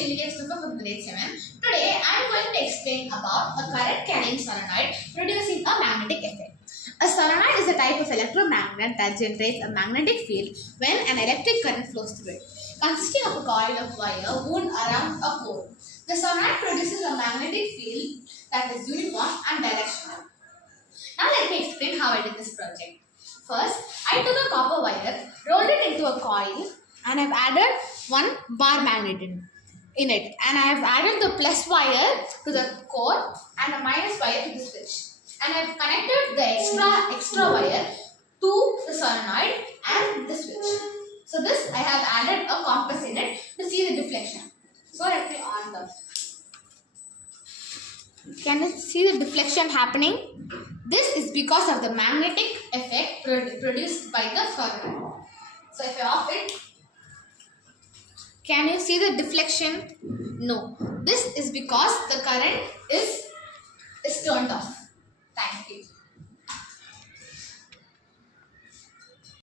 Jenelia Christopher from grade 7. Today I am going to explain about a current-carrying solenoid producing a magnetic effect. A solenoid is a type of electromagnet that generates a magnetic field when an electric current flows through it, consisting of a coil of wire wound around a core. The solenoid produces a magnetic field that is uniform and directional. Now let me explain how I did this project. First, I took a copper wire, rolled it into a coil, and I've added one bar magnet in it. And I've added the plus wire to the core and the minus wire to the switch. And I've connected the extra wire to the solenoid and the switch. So this I have added a compass in it to see the deflection. So let me on the. Can you see the deflection happening? This is because of the magnetic effect produced by the solenoid. So if I off it, can you see the deflection? No. This is because the current is